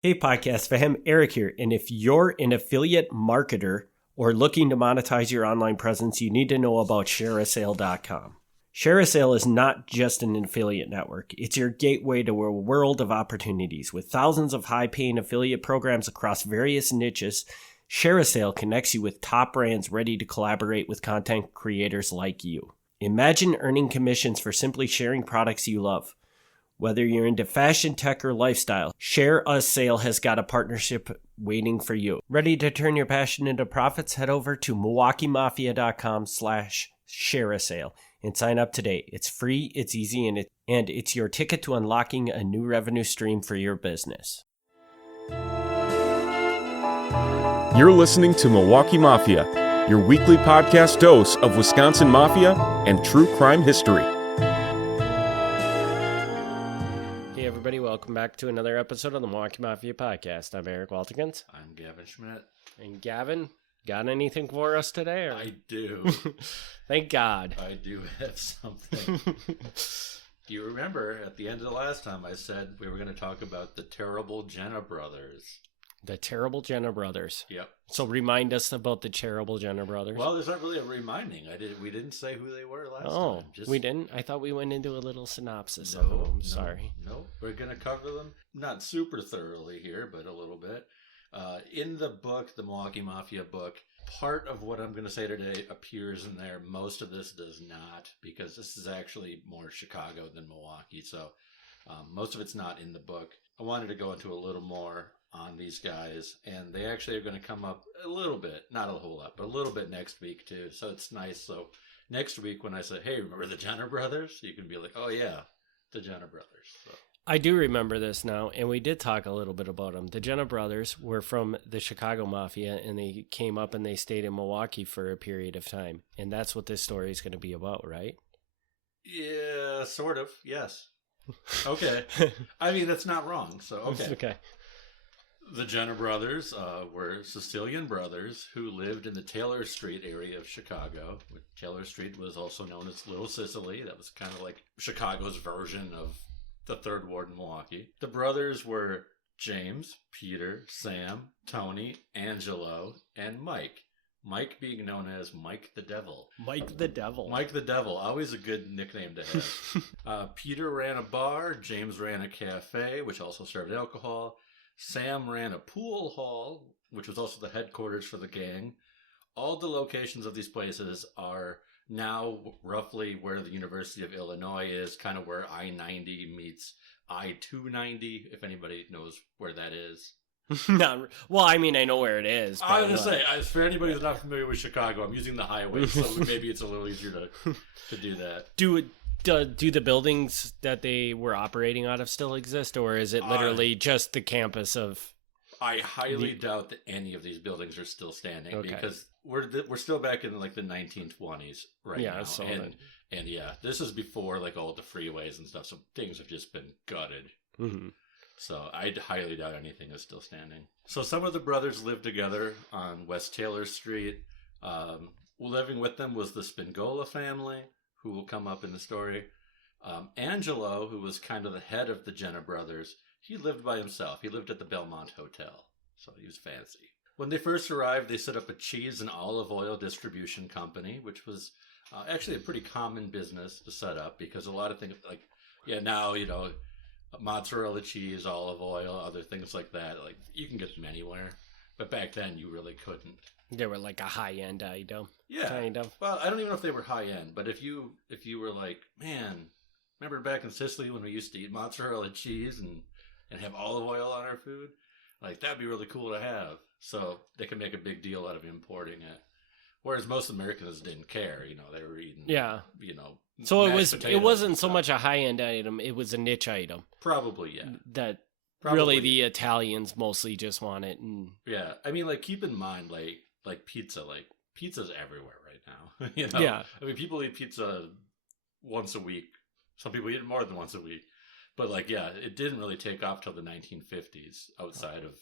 Hey, podcast fam, Eric here. And if you're an affiliate marketer or looking to monetize your online presence, you need to know about ShareASale.com. ShareASale is not just an affiliate network. It's your gateway to a world of opportunities. With thousands of high-paying affiliate programs across various niches, ShareASale connects you with top brands ready to collaborate with content creators like you. Imagine earning commissions for simply sharing products you love. Whether you're into fashion, tech, or lifestyle, ShareASale has got a partnership waiting for you. Ready to turn your passion into profits? Head over to MilwaukeeMafia.com/ShareASale and sign up today. It's free, it's easy, and it's your ticket to unlocking a new revenue stream for your business. You're listening to Milwaukee Mafia, your weekly podcast dose of Wisconsin Mafia and true crime history. Hey everybody, welcome back to another episode of the Milwaukee Mafia podcast. I'm Eric Waltikins. I'm Gavin Schmidt. And Gavin, got anything for us today? Or? I do. Thank God. I do have something. Do you remember at the end of the last time I said we were going to talk about the terrible Genna brothers? The terrible Genna brothers. Yep. So remind us about the terrible Genna brothers. Well, there's not really a reminding. We didn't say who they were last time. Oh, we didn't? I thought we went into a little synopsis of them. I'm sorry. No, we're going to cover them. Not super thoroughly here, but a little bit. In the book, the Milwaukee Mafia book, part of what I'm going to say today appears in there. Most of this does not, because this is actually more Chicago than Milwaukee. So most of it's not in the book. I wanted to go into a little more on these guys, and they actually are going to come up a little bit, not a whole lot, but a little bit next week too. So it's nice. So next week when I say, hey, remember the Genna brothers? You can be like, oh yeah, the Genna brothers. So. I do remember this now, and we did talk a little bit about them. The Genna brothers were from the Chicago Mafia, and they came up and they stayed in Milwaukee for a period of time. And that's what this story is going to be about, right? Yeah, sort of. Yes. Okay. I mean, that's not wrong. So, okay. Okay. The Genna brothers were Sicilian brothers who lived in the Taylor Street area of Chicago. Taylor Street was also known as Little Sicily. That was kind of like Chicago's version of the Third Ward in Milwaukee. The brothers were James, Peter, Sam, Tony, Angelo, and Mike. Mike being known as Mike the Devil. Mike the Devil. Mike the Devil. Always a good nickname to have. Peter ran a bar. James ran a cafe, which also served alcohol. Sam ran a pool hall, which was also the headquarters for the gang. All the locations of these places are now roughly where the University of Illinois is, kind of where I-90 meets I-290, if anybody knows where that is. No, well, I mean, I know where it is. I was going to say, for anybody who's not familiar with Chicago, I'm using the highway, so maybe it's a little easier to do that. Do the buildings that they were operating out of still exist, or is it literally just the campus of? I highly doubt that any of these buildings are still standing because we're still back in like the 1920s right now. And yeah, this is before like all the freeways and stuff, so things have just been gutted. Mm-hmm. So I highly doubt anything is still standing. So some of the brothers lived together on West Taylor Street. Living with them was the Spingola family, who will come up in the story. Angelo, who was kind of the head of the Genna brothers, he lived by himself. He lived at the Belmont Hotel, so he was fancy. When they first arrived, they set up a cheese and olive oil distribution company, which was actually a pretty common business to set up because a lot of things, like, now, mozzarella cheese, olive oil, other things like that, like, you can get them anywhere. But back then, you really couldn't. They were like a high-end item. Yeah. Kind of. Well, I don't even know if they were high-end, but if you were like, man, remember back in Sicily when we used to eat mozzarella cheese and have olive oil on our food? Like, that'd be really cool to have. So they could make a big deal out of importing it. Whereas most Americans didn't care, they were eating, So it wasn't so much a high-end item, it was a niche item. Probably, yeah. That really the Italians mostly just want it. And yeah, I mean, like, keep in mind, like pizza, pizza's everywhere right now. Yeah. I mean, people eat pizza once a week. Some people eat it more than once a week. But it didn't really take off till the 1950s outside of...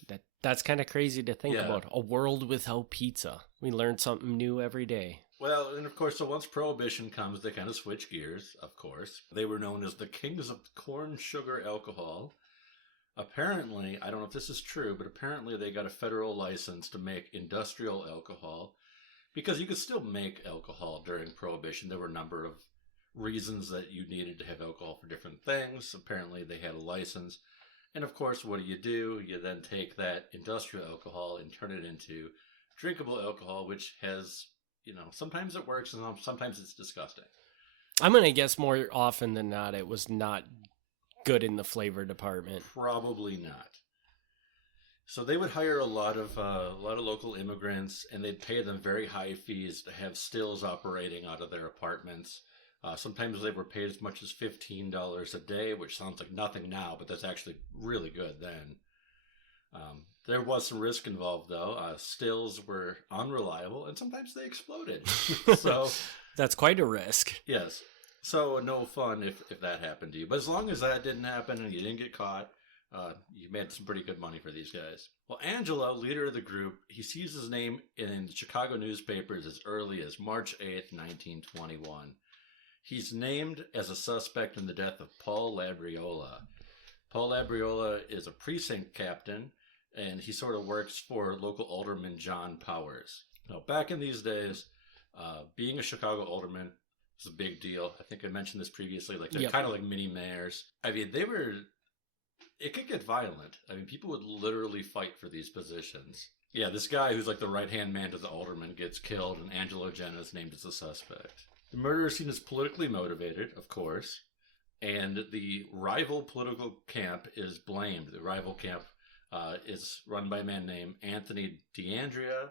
That's kind of crazy to think about. A world without pizza. We learn something new every day. Well, and of course, so once Prohibition comes, they kind of switch gears, of course. They were known as the kings of corn, sugar, alcohol. Apparently, I don't know if this is true, but apparently they got a federal license to make industrial alcohol because you could still make alcohol during Prohibition. There were a number of reasons that you needed to have alcohol for different things. Apparently, they had a license. And of course, what do? You then take that industrial alcohol and turn it into drinkable alcohol, which has, sometimes it works and sometimes it's disgusting. I'm going to guess more often than not it was not good in the flavor department. Probably not. So they would hire a lot of local immigrants, and they'd pay them very high fees to have stills operating out of their apartments. Sometimes they were paid as much as $15 a day, which sounds like nothing now, but that's actually really good then. There was some risk involved, though. Stills were unreliable, and sometimes they exploded. So that's quite a risk. Yes. So no fun if that happened to you. But as long as that didn't happen and you didn't get caught, you made some pretty good money for these guys. Well, Angelo, leader of the group, he sees his name in the Chicago newspapers as early as March 8th, 1921. He's named as a suspect in the death of Paul Labriola. Paul Labriola is a precinct captain, and he sort of works for local alderman John Powers. Now, back in these days, being a Chicago alderman was a big deal. I think I mentioned this previously. Like, they're kind of like mini mayors. I mean, it could get violent. I mean, people would literally fight for these positions. Yeah, this guy who's like the right-hand man to the alderman gets killed, and Angelo Genna is named as a suspect. The murder is seen as politically motivated, of course, and the rival political camp is blamed. The rival camp is run by a man named Anthony DeAndrea,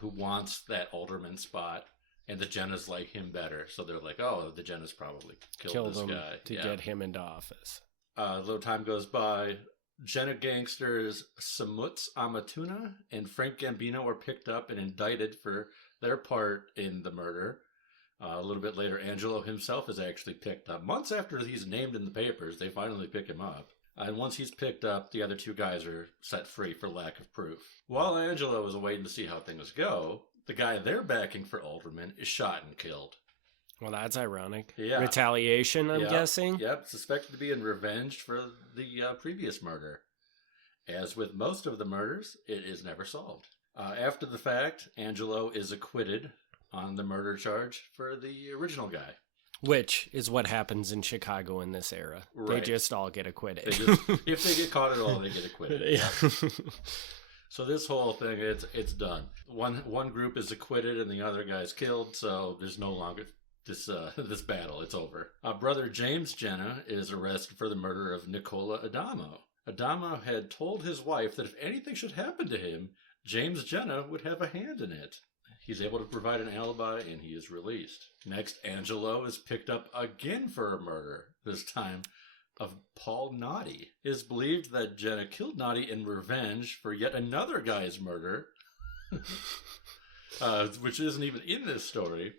who wants that alderman spot, and the Gennas like him better. So they're like, oh, the Gennas probably killed this guy. To get him into office. A little time goes by. Genna gangsters Samuts Amatuna and Frank Gambino are picked up and indicted for their part in the murder. A little bit later, Angelo himself is actually picked up. Months after he's named in the papers, they finally pick him up. And once he's picked up, the other two guys are set free for lack of proof. While Angelo is waiting to see how things go, the guy they're backing for alderman is shot and killed. Well, that's ironic. Yeah. Retaliation, I'm guessing? Yep, suspected to be in revenge for the previous murder. As with most of the murders, it is never solved. After the fact, Angelo is acquitted on the murder charge for the original guy. Which is what happens in Chicago in this era. Right. They just all get acquitted. If they get caught at all, they get acquitted. Yeah. So this whole thing, it's done. One group is acquitted and the other guy's killed, so there's no longer this battle. It's over. Brother James Genna is arrested for the murder of Nicola Adamo. Adamo had told his wife that if anything should happen to him, James Genna would have a hand in it. He's able to provide an alibi, and he is released. Next, Angelo is picked up again for a murder, this time of Paul Naughty. It is believed that Genna killed Naughty in revenge for yet another guy's murder, which isn't even in this story.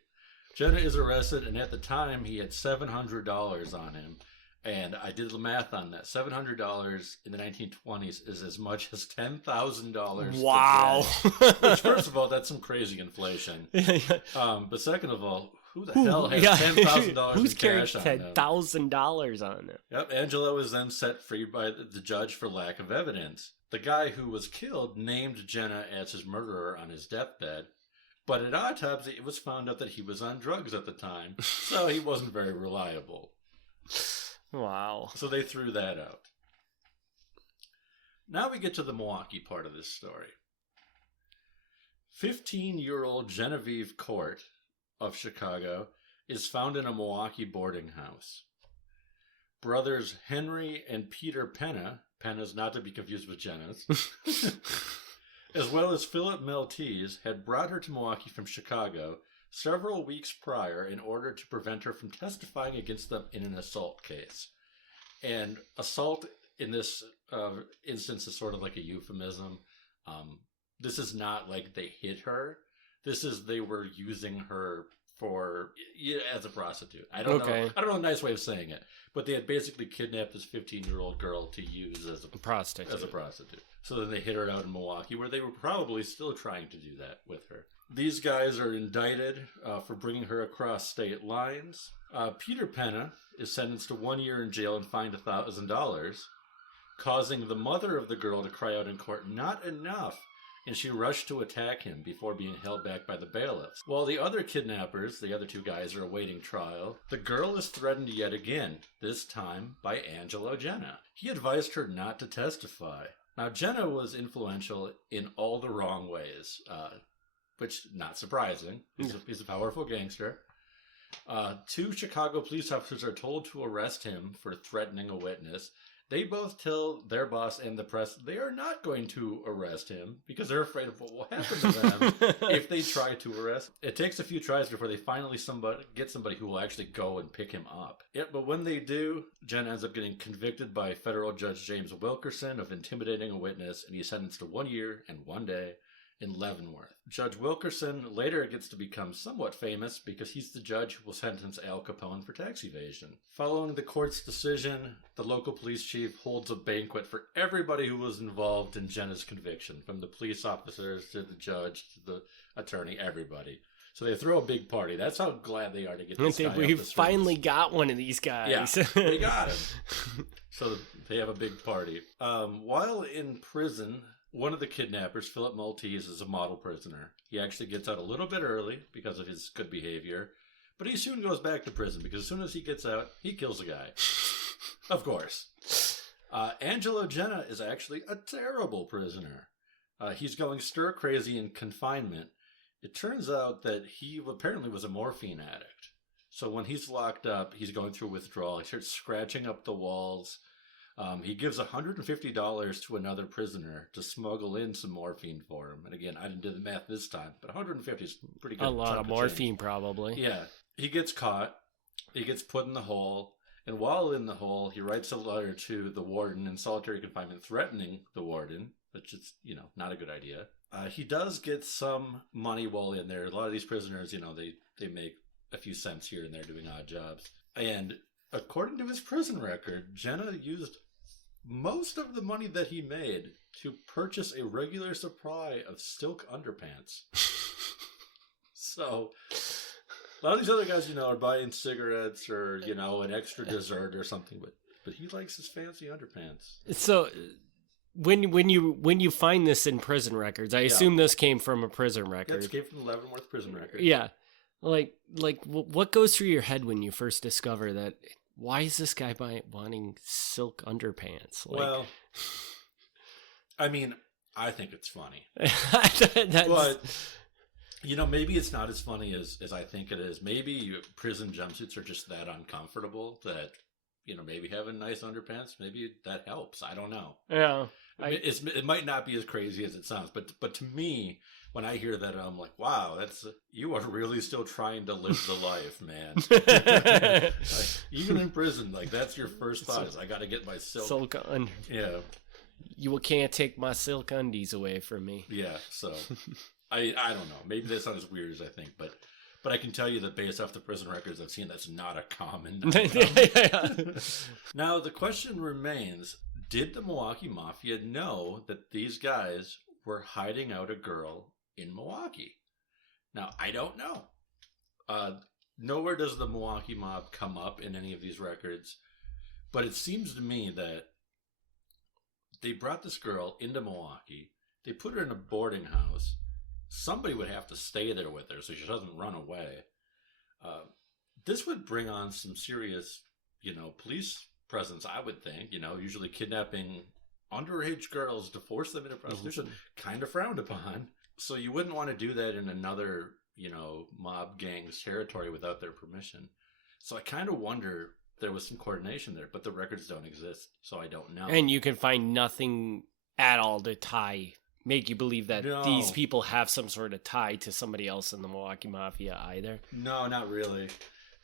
Genna is arrested, and at the time, he had $700 on him. And I did the math on that. $700 in the 1920s is as much as $10,000. Wow. Which, first of all, that's some crazy inflation. But second of all, who the hell has $10,000 in cash on them? Who's carrying $10,000 on it? Yep, Angelo is then set free by the judge for lack of evidence. The guy who was killed named Genna as his murderer on his deathbed. But at autopsy, it was found out that he was on drugs at the time, so he wasn't very reliable. Wow. So they threw that out. Now we get to the Milwaukee part of this story. 15-year-old Genevieve Court of Chicago is found in a Milwaukee boarding house. Brothers Henry and Peter Penna's not to be confused with Genna's, as well as Philip Maltese, had brought her to Milwaukee from Chicago several weeks prior in order to prevent her from testifying against them in an assault case. And assault in this instance is sort of like a euphemism. This is not like they hit her. This is they were using her as a prostitute. I don't know a nice way of saying it. But they had basically kidnapped this 15-year-old girl to use as a prostitute. So then they hit her out in Milwaukee, where they were probably still trying to do that with her. These guys are indicted for bringing her across state lines. Peter Penna is sentenced to 1 year in jail and fined $1,000. causing the mother of the girl to cry out in court, "Not enough!" And she rushed to attack him before being held back by the bailiffs. While the other kidnappers, the other two guys, are awaiting trial, the girl is threatened yet again, this time by Angelo Genna. He advised her not to testify. Now, Genna was influential in all the wrong ways, which, not surprising. He's a powerful gangster. 2 Chicago police officers are told to arrest him for threatening a witness. They both tell their boss and the press they are not going to arrest him because they're afraid of what will happen to them if they try to arrest him. It takes a few tries before they finally get somebody who will actually go and pick him up. But when they do, Jen ends up getting convicted by federal judge James Wilkerson of intimidating a witness, and he's sentenced to 1 year and 1 day in Leavenworth. Judge Wilkerson later gets to become somewhat famous because he's the judge who will sentence Al Capone for tax evasion. Following the court's decision, the local police chief holds a banquet for everybody who was involved in Jenna's conviction, from the police officers to the judge to the attorney, everybody. So they throw a big party. That's how glad they are to get this guy off the streets. We finally got one of these guys. Yeah, we got him. So they have a big party. While in prison, one of the kidnappers, Philip Maltese, is a model prisoner. He actually gets out a little bit early because of his good behavior, but he soon goes back to prison because as soon as he gets out, he kills a guy. Of course. Angelo Genna is actually a terrible prisoner. He's going stir crazy in confinement. It turns out that he apparently was a morphine addict. So when he's locked up, he's going through withdrawal. He starts scratching up the walls. He gives $150 to another prisoner to smuggle in some morphine for him. And again, I didn't do the math this time, but $150 is pretty good. A lot of morphine, probably. Yeah. He gets caught. He gets put in the hole. And while in the hole, he writes a letter to the warden in solitary confinement threatening the warden, which is, not a good idea. He does get some money while in there. A lot of these prisoners, they make a few cents here and there doing odd jobs. And according to his prison record, Genna used most of the money that he made to purchase a regular supply of silk underpants. So, a lot of these other guys, are buying cigarettes or, an extra dessert or something, but he likes his fancy underpants. So, when you find this in prison records, I assume this came from a prison record. Yeah, it came from the Leavenworth prison record. Yeah. Like, what goes through your head when you first discover that? Why is this guy wanting silk underpants? Well, I mean, I think it's funny. But, maybe it's not as funny as I think it is. Maybe prison jumpsuits are just that uncomfortable that, maybe having nice underpants, maybe that helps. I don't know. Yeah. It might not be as crazy as it sounds, but to me, when I hear that, I'm like, wow, you are really still trying to live the life, man. Even in prison, that's your first thought is, I got to get my silk. Yeah. You can't take my silk undies away from me. Yeah, so I don't know. Maybe that's not as weird as I think, but I can tell you that based off the prison records I've seen, that's not a common Now, the question remains, did the Milwaukee Mafia know that these guys were hiding out a girl in Milwaukee? Now, I don't know. Nowhere does the Milwaukee mob come up in any of these records, but it seems to me that they brought this girl into Milwaukee, they put her in a boarding house. Somebody would have to stay there with her so she doesn't run away. This would bring on some serious, police presence, I would think. Usually kidnapping underage girls to force them into prostitution, kind of frowned upon. So you wouldn't want to do that in another, mob gang's territory without their permission. So I kind of wonder if there was some coordination there, but the records don't exist, so I don't know. And you can find nothing at all to make you believe that these people have some sort of tie to somebody else in the Milwaukee Mafia either. No, not really.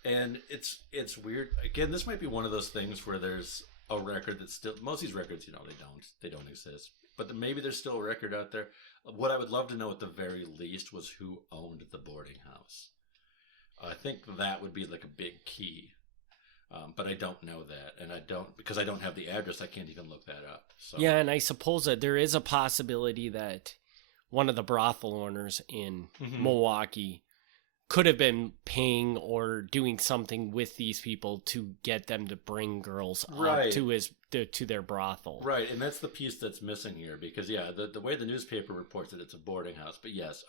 And it's weird. Again, this might be one of those things where there's a record that's still, most of these records, they don't exist. But maybe there's still a record out there. What I would love to know at the very least was who owned the boarding house. I think that would be like a big key. But I don't know that, and because I don't have the address, I can't even look that up. So. Yeah, and I suppose that there is a possibility that one of the brothel owners in Milwaukee could have been paying or doing something with these people to get them to bring girls up to their brothel. Right, and that's the piece that's missing here because, the way the newspaper reports it, it's a boarding house. But yes,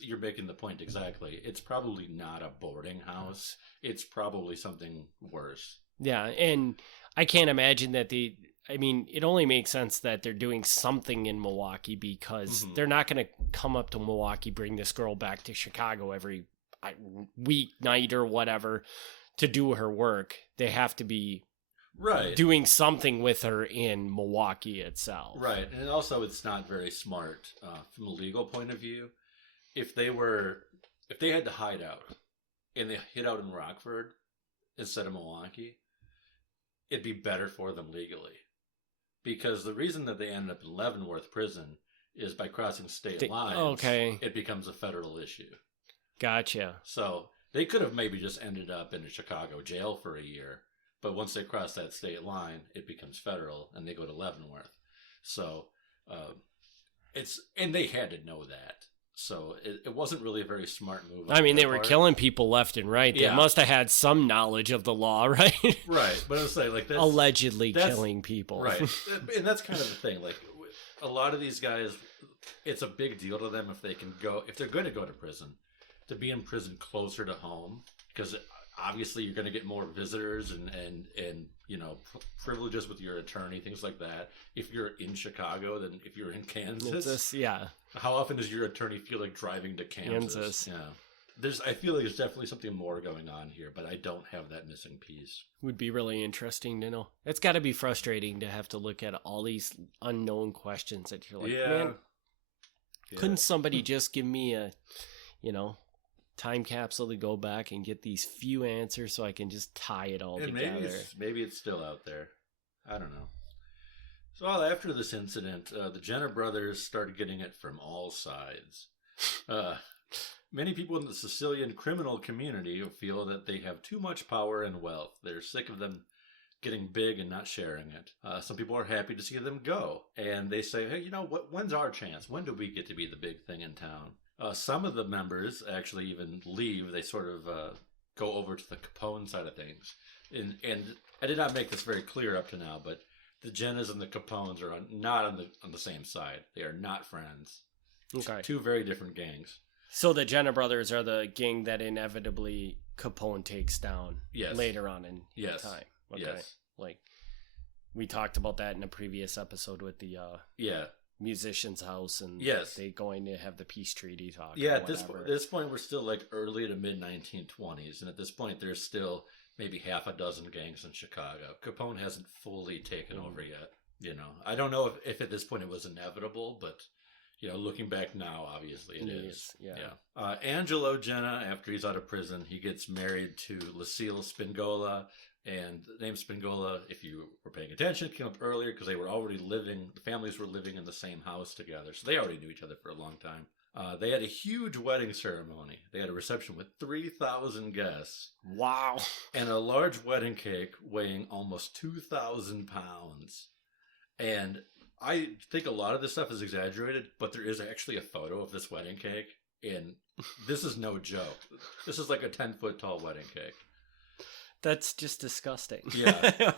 you're making the point exactly. It's probably not a boarding house. It's probably something worse. Yeah, and I can't imagine that it only makes sense that they're doing something in Milwaukee because they're not going to come up to Milwaukee, bring this girl back to Chicago every weeknight or whatever to do her work. They have to be doing something with her in Milwaukee itself. Right, and also it's not very smart from a legal point of view. If they had to hide out and they hid out in Rockford instead of Milwaukee, it'd be better for them legally. Because the reason that they ended up in Leavenworth prison is by crossing state lines, it becomes a federal issue. Gotcha. So they could have maybe just ended up in a Chicago jail for a year, but once they cross that state line, it becomes federal, and they go to Leavenworth. So and they had to know that. So it wasn't really a very smart move. They were killing people left and right. They must have had some knowledge of the law, right? Right, but I was saying, that's allegedly killing people, right? And that's kind of the thing. Like a lot of these guys, it's a big deal to them if they're going to go to prison, to be in prison closer to home, because obviously you're going to get more visitors and privileges with your attorney, things like that. If you're in Chicago than if you're in Kansas. How often does your attorney feel like driving to Kansas? Yeah. I feel like there's definitely something more going on here, but I don't have that missing piece. Would be really interesting to know. It's got to be frustrating to have to look at all these unknown questions that you're like, man, couldn't somebody just give me a, time capsule to go back and get these few answers so I can just tie it all together? Maybe it's still out there. I don't know. So after this incident, the Genna brothers started getting it from all sides. Many people in the Sicilian criminal community feel that they have too much power and wealth. They're sick of them getting big and not sharing it. Some people are happy to see them go. And they say, hey, when's our chance? When do we get to be the big thing in town? Some of the members actually even leave. They sort of go over to the Capone side of things. And I did not make this very clear up to now, but the Gennas and the Capones are not on the same side. They are not friends. Okay. Two very different gangs. So the Genna brothers are the gang that inevitably Capone takes down later on in time. Okay. Yes. Like we talked about that in a previous episode with the musician's house, and they going to have the peace treaty talk. Yeah, at this point we're still like early to mid 1920s, and at this point there's still maybe half a dozen gangs in Chicago. Capone hasn't fully taken over yet. I don't know if at this point it was inevitable, but looking back now, obviously it is. Yeah. Angelo Genna, after he's out of prison, he gets married to Lucille Spingola. And the name Spingola, if you were paying attention, came up earlier because they were already the families were living in the same house together. So they already knew each other for a long time. They had a huge wedding ceremony. They had a reception with 3,000 guests. Wow. And a large wedding cake weighing almost 2,000 pounds. And I think a lot of this stuff is exaggerated, but there is actually a photo of this wedding cake. And this is no joke. This is like a 10-foot tall wedding cake. That's just disgusting. Yeah.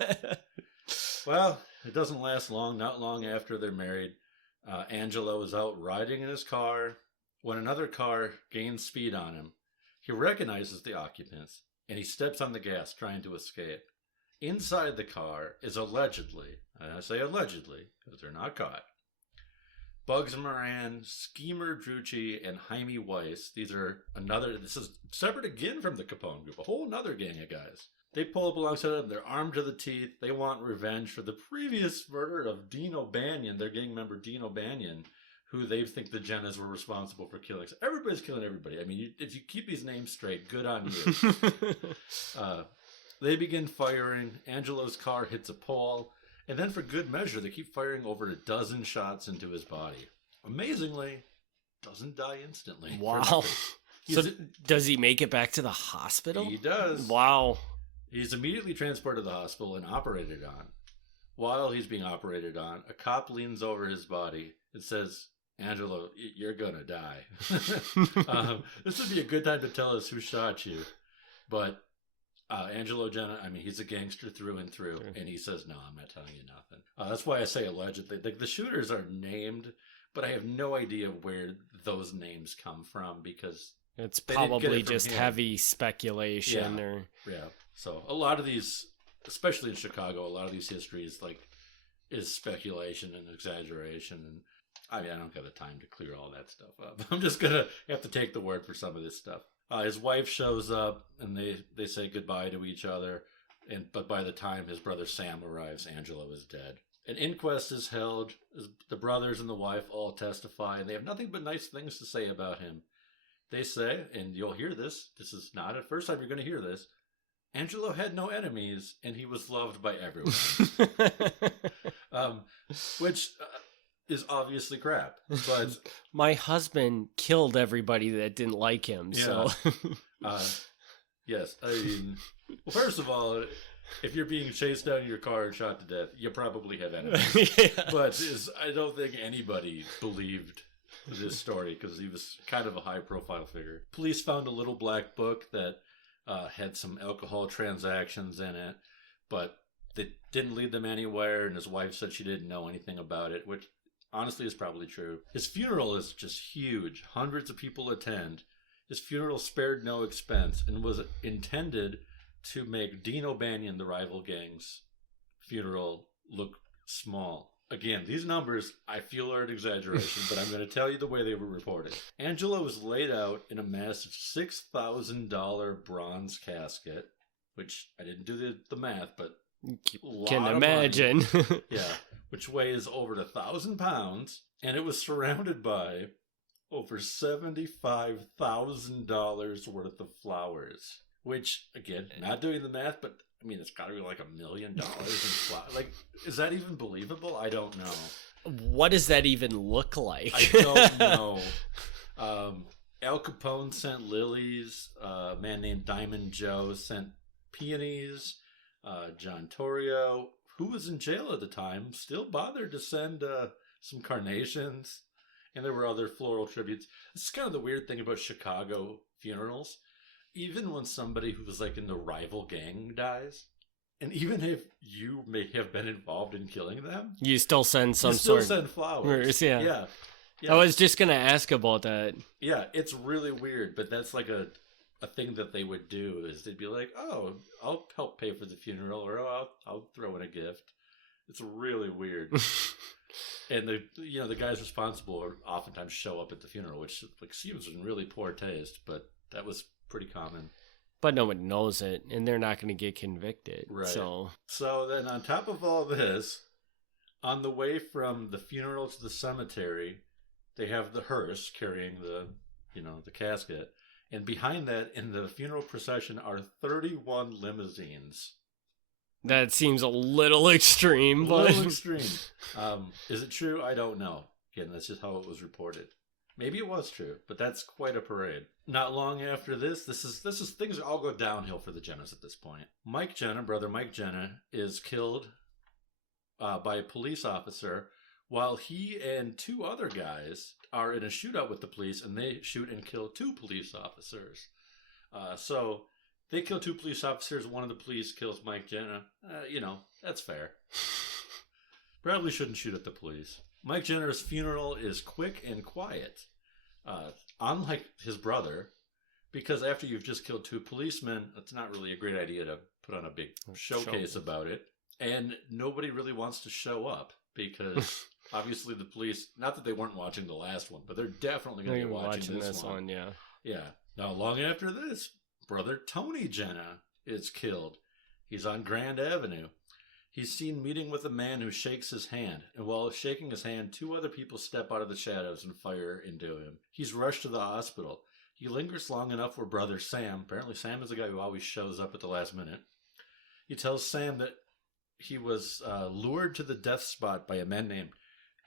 Well, it doesn't last long. Not long after they're married, Angelo is out riding in his car when another car gains speed on him. He recognizes the occupants, and he steps on the gas trying to escape. Inside the car is allegedly, and I say allegedly because they're not caught, Bugs Moran, Schemer Drucci, and Jaime Weiss. This is separate again from the Capone group, a whole nother gang of guys. They pull up alongside them, they're armed to the teeth, they want revenge for the previous murder of Dean O'Banion, their gang member Dean O'Banion, who they think the Gennas were responsible for killing. So everybody's killing everybody. I mean, if you keep these names straight, good on you. They begin firing, Angelo's car hits a pole, and then for good measure, they keep firing over a dozen shots into his body. Amazingly, doesn't die instantly. Wow. So does he make it back to the hospital? He does. Wow. He's immediately transported to the hospital and operated on. While he's being operated on, a cop leans over his body and says, Angelo, you're gonna die. This would be a good time to tell us who shot you. But Angelo Genna, I mean, he's a gangster through and through, and he says, no, I'm not telling you nothing. That's why I say allegedly. The shooters are named, but I have no idea where those names come from, because it's probably just heavy speculation. Yeah. So a lot of these, especially in Chicago, a lot of these histories is speculation and exaggeration. And I mean, I don't have the time to clear all that stuff up. I'm just going to have to take the word for some of this stuff. His wife shows up, and they say goodbye to each other. But by the time his brother Sam arrives, Angelo is dead. An inquest is held. The brothers and the wife all testify, and they have nothing but nice things to say about him. They say, and you'll hear this, this is not the first time you're going to hear this, Angelo had no enemies, and he was loved by everyone. Which is obviously crap. But my husband killed everybody that didn't like him. Yeah. So yes, I mean, well, first of all, if you're being chased down in your car and shot to death, you probably have enemies. Yeah. But I don't think anybody believed this story, because he was kind of a high-profile figure. Police found a little black book that had some alcohol transactions in it, but that didn't lead them anywhere, and his wife said she didn't know anything about it, which honestly is probably true. His funeral is just huge. Hundreds of people attend. His funeral spared no expense and was intended to make Dean O'Banion, the rival gang's funeral, look small. Again, these numbers, I feel, are an exaggeration, but I'm going to tell you the way they were reported. Angelo was laid out in a massive $6,000 bronze casket, which I didn't do the math, but can imagine. Yeah, which weighs over 1,000 pounds, and it was surrounded by over $75,000 worth of flowers. Which, again, not doing the math, but I mean, it's got to be like $1 million in flowers. Like, is that even believable? I don't know. What does that even look like? I don't know. Al Capone sent lilies. A man named Diamond Joe sent peonies. John Torrio, who was in jail at the time, still bothered to send some carnations. And there were other floral tributes. This is kind of the weird thing about Chicago funerals. Even when somebody who was like in the rival gang dies, and even if you may have been involved in killing them, you still send send flowers. Yeah. I was just gonna ask about that. Yeah, it's really weird, but that's like a thing that they would do, is they'd be like, "Oh, I'll help pay for the funeral," or "Oh, I'll throw in a gift." It's really weird. And the guys responsible oftentimes show up at the funeral, which seems in really poor taste, but that was pretty common. But no one knows it, and they're not going to get convicted. Right. So then on top of all this, on the way from the funeral to the cemetery, they have the hearse carrying the casket. And behind that, in the funeral procession, are 31 limousines. That seems a little extreme. A little extreme. Is it true? I don't know. Again, that's just how it was reported. Maybe it was true, but that's quite a parade. Not long after this is things all go downhill for the Gennas at this point. Mike Genna, brother Mike Genna, is killed by a police officer while he and two other guys are in a shootout with the police, and they shoot and kill two police officers. So they kill two police officers. One of the police kills Mike Genna. That's fair. Probably shouldn't shoot at the police. Mike Genna's funeral is quick and quiet, unlike his brother, because after you've just killed two policemen, it's not really a great idea to put on a big showcase about it. And nobody really wants to show up, because obviously the police, not that they weren't watching the last one, but they're definitely going to be watching this one. Yeah. Yeah. Now, long after this, brother Tony Genna is killed. He's on Grand Avenue. He's seen meeting with a man who shakes his hand, and while shaking his hand, two other people step out of the shadows and fire into him. He's rushed to the hospital. He lingers long enough for brother Sam. Apparently Sam is the guy who always shows up at the last minute. He tells Sam that he was lured to the death spot by a man named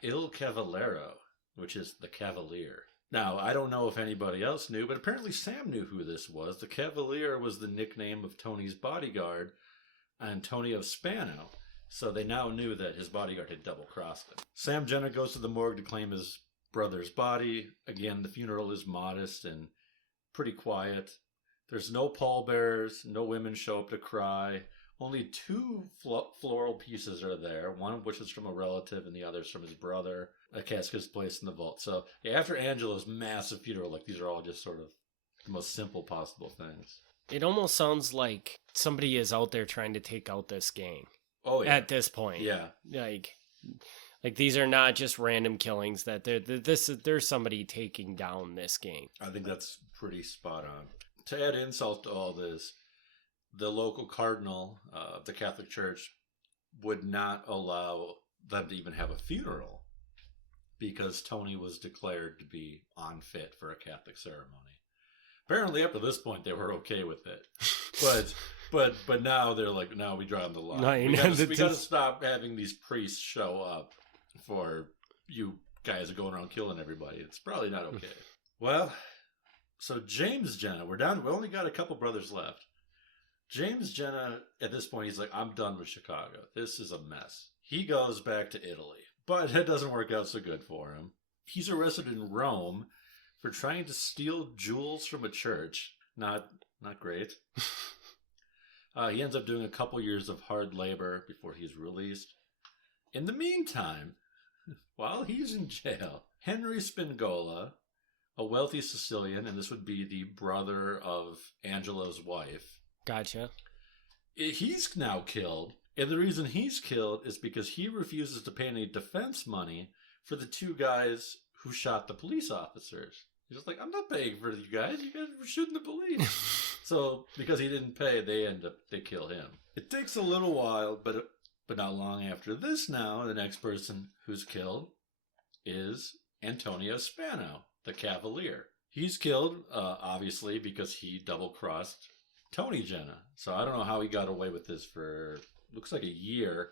Il Cavallero, which is the Cavalier. Now, I don't know if anybody else knew, but apparently Sam knew who this was. The Cavalier was the nickname of Tony's bodyguard, Antonio Spano, so they now knew that his bodyguard had double-crossed him. Sam Genna goes to the morgue to claim his brother's body. Again, the funeral is modest and pretty quiet. There's no pallbearers, no women show up to cry. Only 2 floral pieces are there, one of which is from a relative and the other's from his brother. A casket is placed in the vault. So, yeah, after Angelo's massive funeral, like, these are all just sort of the most simple possible things. It almost sounds like somebody is out there trying to take out this gang. Oh, yeah. At this point. Yeah. Like these are not just random killings, that there's somebody taking down this gang. I think that's pretty spot on. To add insult to all this, the local cardinal of the Catholic Church would not allow them to even have a funeral because Tony was declared to be unfit for a Catholic ceremony. Apparently, up to this point, they were okay with it, but now they're like, no, we draw the line. No, we got to stop having these priests show up for you guys are going around killing everybody. It's probably not okay. Well, so James Genna, we only got a couple brothers left. James Genna, at this point, he's like, I'm done with Chicago. This is a mess. He goes back to Italy, but it doesn't work out so good for him. He's arrested in Rome for trying to steal jewels from a church. Not great. He ends up doing a couple years of hard labor before he's released. In the meantime, while he's in jail, Henry Spingola, a wealthy Sicilian, and this would be the brother of Angelo's wife. Gotcha. He's now killed, and the reason he's killed is because he refuses to pay any defense money for the 2 guys who shot the police officers. He's just like, I'm not paying for you guys. You guys were shooting the police. So, because he didn't pay, they kill him. It takes a little while, but not long after this now, the next person who's killed is Antonio Spano, the Cavalier. He's killed, obviously, because he double-crossed Tony Genna. So I don't know how he got away with this for, looks like a year.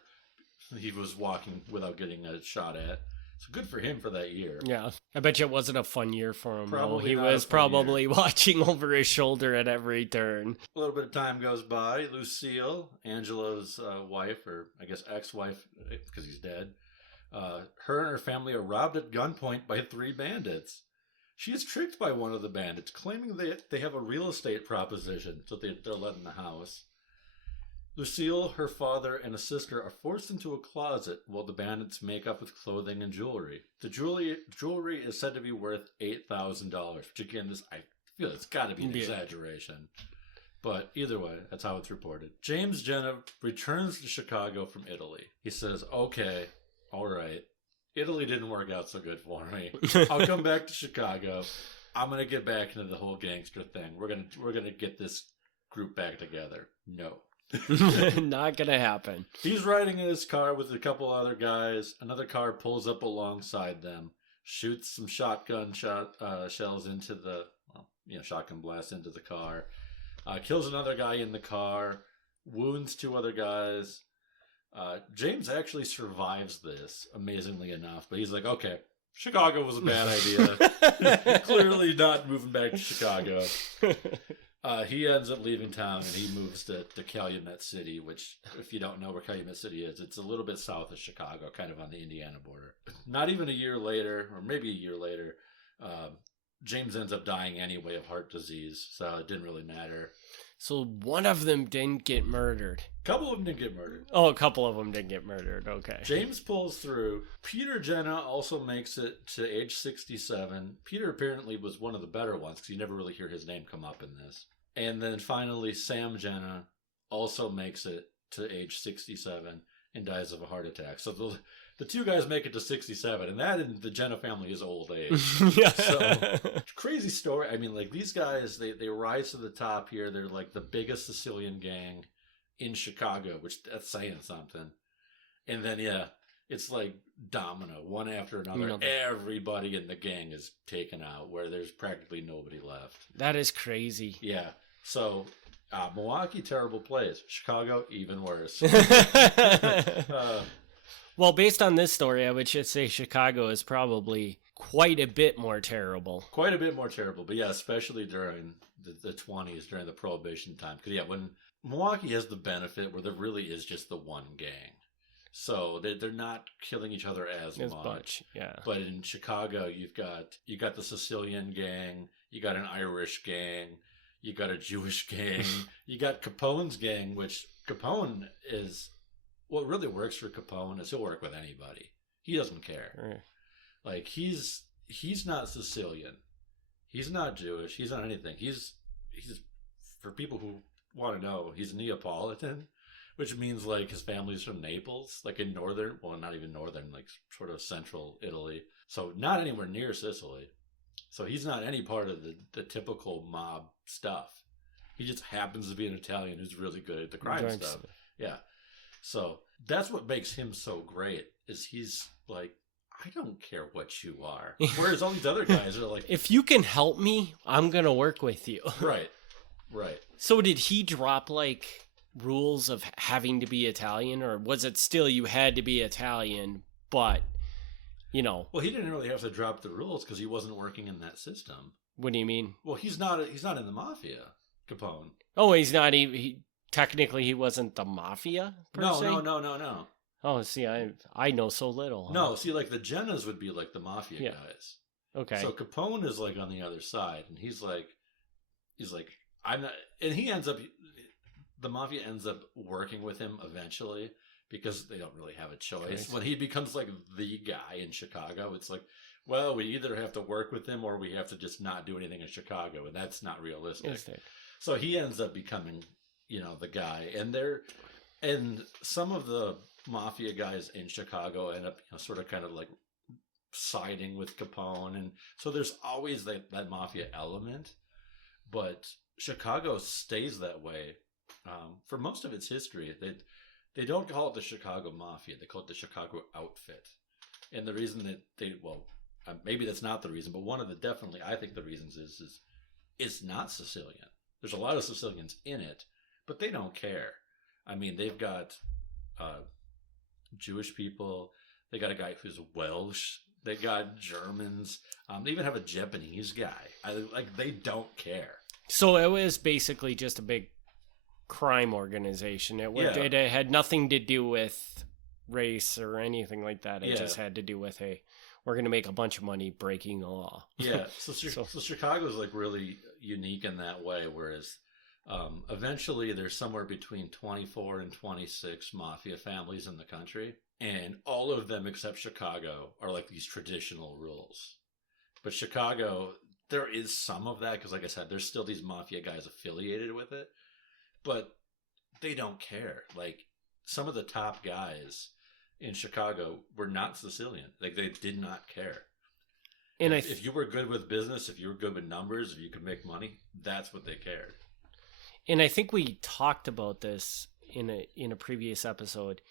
He was walking without getting a shot at. So good for him for that year. Yeah. I bet you it wasn't a fun year for him. Probably He not was a fun probably year. watching over his shoulder at every turn. A little bit of time goes by. Lucille, Angelo's wife, or I guess ex-wife, because he's dead, her and her family are robbed at gunpoint by 3 bandits. She is tricked by one of the bandits, claiming that they have a real estate proposition, so they're letting the house. Lucille, her father, and a sister are forced into a closet while the bandits make up with clothing and jewelry. The jewelry is said to be worth $8,000, which again, I feel it's got to be an exaggeration. But either way, that's how it's reported. James Genna returns to Chicago from Italy. He says, okay, all right, Italy didn't work out so good for me. I'll come back to Chicago. I'm going to get back into the whole gangster thing. We're gonna get this group back together. No. Not gonna happen. He's riding in his car with a couple other guys. Another car pulls up alongside them, shoots some shotgun shells into the, shotgun blast into the car, kills another guy in the car, wounds 2 other guys. James actually survives this, amazingly enough, but he's like, okay, Chicago was a bad idea. Clearly not moving back to Chicago. He ends up leaving town and he moves to Calumet City, which, if you don't know where Calumet City is, it's a little bit south of Chicago, kind of on the Indiana border. Not even a year later, or maybe a year later, James ends up dying anyway of heart disease, so it didn't really matter. So one of them didn't get murdered. A couple of them didn't get murdered. Oh, a couple of them didn't get murdered. Okay. James pulls through. Peter Genna also makes it to age 67. Peter apparently was one of the better ones because you never really hear his name come up in this. And then finally, Sam Genna also makes it to age 67 and dies of a heart attack. So the 2 guys make it to 67, and that in the Genna family is old age. Yeah. So, crazy story. I mean, like, these guys, they rise to the top here. They're like the biggest Sicilian gang in Chicago, which that's saying something. And then, yeah, it's like domino, one after another. Everybody in the gang is taken out, where there's practically nobody left. That is crazy. Yeah. So, Milwaukee, terrible place. Chicago, even worse. Well, based on this story, I would just say Chicago is probably quite a bit more terrible. Quite a bit more terrible. But yeah, especially during the 20s, during the Prohibition time. Because, yeah, when Milwaukee has the benefit where there really is just the one gang. So they're not killing each other as much. Yeah. But in Chicago, you got the Sicilian gang, you got an Irish gang, you got a Jewish gang, you got Capone's gang, which Capone is what really works for Capone is he'll work with anybody. He doesn't care. Right. Like he's not Sicilian. He's not Jewish. He's not anything. He's for people who want to know, he's Neapolitan, which means like his family's from Naples, like in northern, well, not even northern, like sort of central Italy. So not anywhere near Sicily. So he's not any part of the typical mob stuff. He just happens to be an Italian who's really good at the crime stuff. Yeah. So that's what makes him so great is he's like, I don't care what you are. Whereas all these other guys are like, if you can help me, I'm going to work with you. Right. So did he drop like rules of having to be Italian, or was it still you had to be Italian, but you know? Well, he didn't really have to drop the rules because he wasn't working in that system. What do you mean? Well, he's not in the Mafia, Capone. Oh, he's not even, technically he wasn't the Mafia per se? No. Oh, see, I know so little. Huh? No, see, like the Gennas would be like the Mafia guys. Okay. So Capone is like on the other side, and he's like, I'm not, and he ends up, the Mafia ends up working with him eventually because they don't really have a choice. When he becomes like the guy in Chicago, it's like, well, we either have to work with him or we have to just not do anything in Chicago, and that's not realistic. So he ends up becoming, the guy, and some of the Mafia guys in Chicago end up sort of kind of like siding with Capone, and so there's always that Mafia element, but Chicago stays that way for most of its history. They don't call it the Chicago Mafia, they call it the Chicago Outfit, and the reason that maybe that's not the reason, but one of I think the reasons is it's not Sicilian. There's a lot of Sicilians in it, but they don't care. I mean, they've got Jewish people. They got a guy who's Welsh. They got Germans. They even have a Japanese guy. They don't care. So it was basically just a big crime organization. It had nothing to do with race or anything like that. It just had to do with, hey, we're going to make a bunch of money breaking the law. Yeah. So Chicago's like really unique in that way, whereas eventually there's somewhere between 24 and 26 Mafia families in the country, and all of them except Chicago are like these traditional rules. But Chicago, there is some of that because, like I said, there's still these Mafia guys affiliated with it, but they don't care. Like some of the top guys in Chicago were not Sicilian. Like they did not care. And if you were good with business, if you were good with numbers, if you could make money, that's what they cared. And I think we talked about this in a previous episode,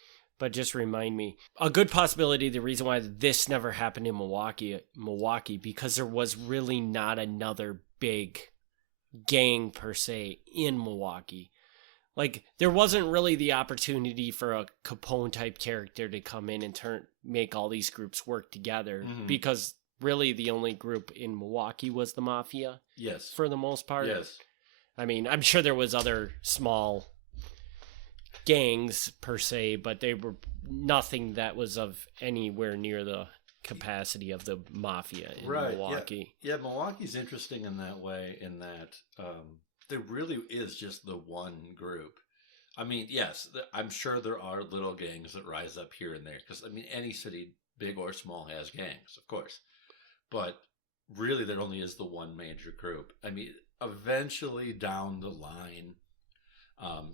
but just remind me, a good possibility, the reason why this never happened in Milwaukee, because there was really not another big gang per se in Milwaukee. Like there wasn't really the opportunity for a Capone type character to come in and make all these groups work together, because really the only group in Milwaukee was the Mafia. Yes. For the most part. Yes. I mean, I'm sure there was other small gangs per se, but they were nothing that was of anywhere near the capacity of the Mafia in Milwaukee. Yeah, Milwaukee's interesting in that way, in that there really is just the one group. I mean, yes, I'm sure there are little gangs that rise up here and there, because, I mean, any city, big or small, has gangs, of course. But really, there only is the one major group. I mean, eventually down the line,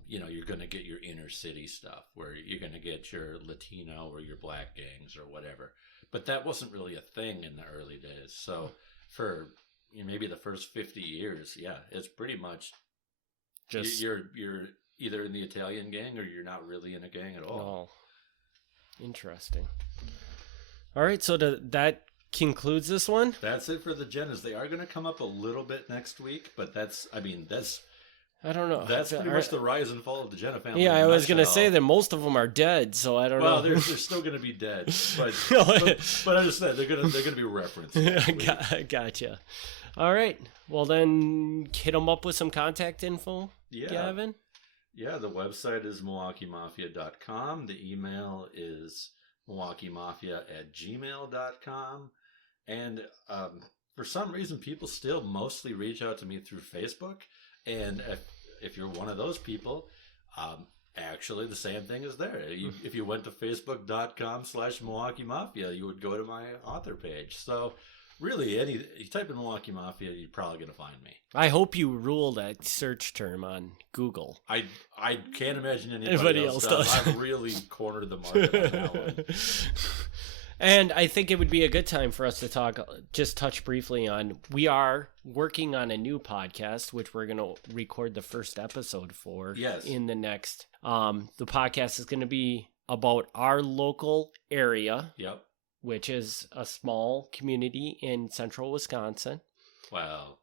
you're going to get your inner city stuff where you're going to get your Latino or your black gangs or whatever. But that wasn't really a thing in the early days. So for maybe the first 50 years, it's pretty much just you're either in the Italian gang or you're not really in a gang at all. Oh, interesting. All right, so that concludes this one. That's it for the Gennas. They are going to come up a little bit next week, but that's I don't know. That's pretty much the rise and fall of the Genna family. Yeah, I was going to say that most of them are dead, so I don't know. Well, they're still going to be dead, but I just said they're going to be referenced. Gotcha. All right. Well, then hit them up with some contact info, Gavin. Yeah, the website is MilwaukeeMafia.com. The email is MilwaukeeMafia@gmail.com. And for some reason, people still mostly reach out to me through Facebook. And if you're one of those people, actually the same thing is there. If you went to Facebook.com/Milwaukee Mafia, you would go to my author page. So really, you type in Milwaukee Mafia, you're probably going to find me. I hope you rule that search term on Google. I can't imagine anybody else does. I've really cornered the market on that one. And I think it would be a good time for us to touch briefly on, we are working on a new podcast, which we're going to record the first episode for. Yes. In the next. The podcast is going to be about our local area. Yep. Which is a small community in central Wisconsin. Well,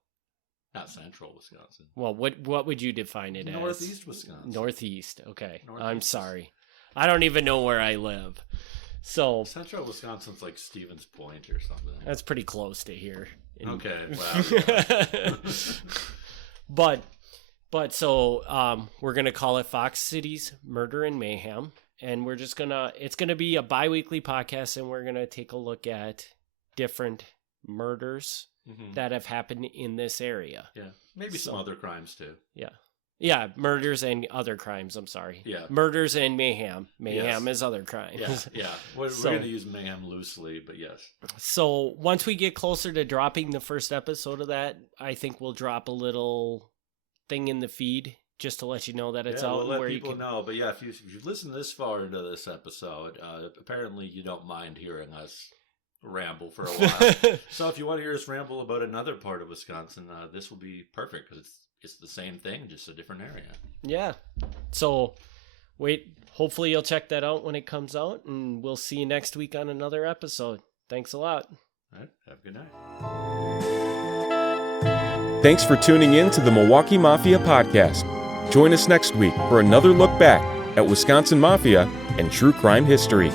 not central Wisconsin. Well, what would you define it as? Northeast Wisconsin. Northeast, okay. Northeast. I'm sorry. I don't even know where I live. So central Wisconsin's like Stevens Point or something. That's pretty close to here. Okay, wow. But so we're going to call it Fox Cities Murder and Mayhem. And it's going to be a bi-weekly podcast, and we're going to take a look at different murders that have happened in this area. Yeah. Maybe some other crimes too. Yeah. Yeah. Murders and other crimes. I'm sorry. Yeah. Murders and mayhem. Mayhem is other crimes. Yeah. We're going to use mayhem loosely, but yes. So once we get closer to dropping the first episode of that, I think we'll drop a little thing in the feed just to let you know that it's out. We'll let where people you can know. But yeah, if you've listened this far into this episode, apparently you don't mind hearing us ramble for a while. So if you want to hear us ramble about another part of Wisconsin, this will be perfect because it's the same thing, just a different area. Yeah. So hopefully you'll check that out when it comes out, and we'll see you next week on another episode. Thanks a lot. All right. Have a good night. Thanks for tuning in to the Milwaukee Mafia podcast. Join us next week for another look back at Wisconsin Mafia and true crime history.